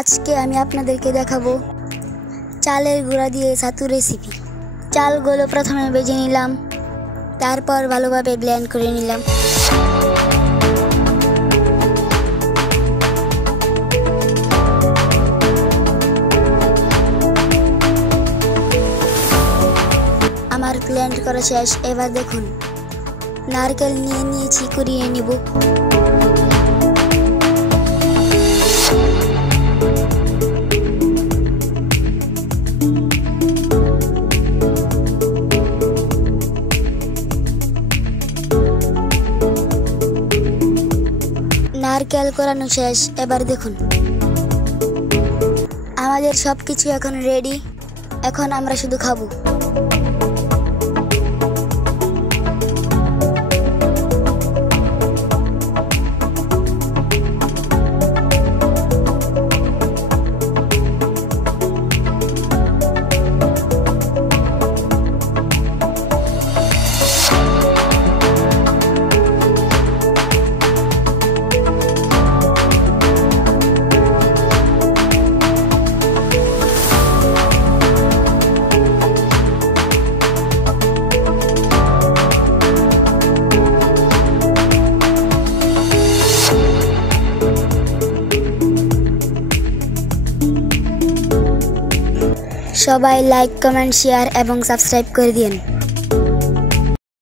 আজকে আমি আপনাদেরকে দেখাবো চালের গুঁড়া দিয়ে ছাতু রেসিপি। চালগুলো প্রথমে ভেজে নিলাম, তারপর ভালোভাবে ব্লেন্ড করে নিলাম। আমার ব্লেন্ড করা শেষ। এবার দেখুন, নারকেল নিয়ে নিয়েছি, কুড়িয়ে নিব। নারকেল কোরানো শেষ। এবার দেখুন, আমাদের সবকিছু এখন রেডি। এখন আমরা শুধু খাবো। সবাই লাইক, কমেন্ট, শেয়ার এবং সাবস্ক্রাইব করে দিন।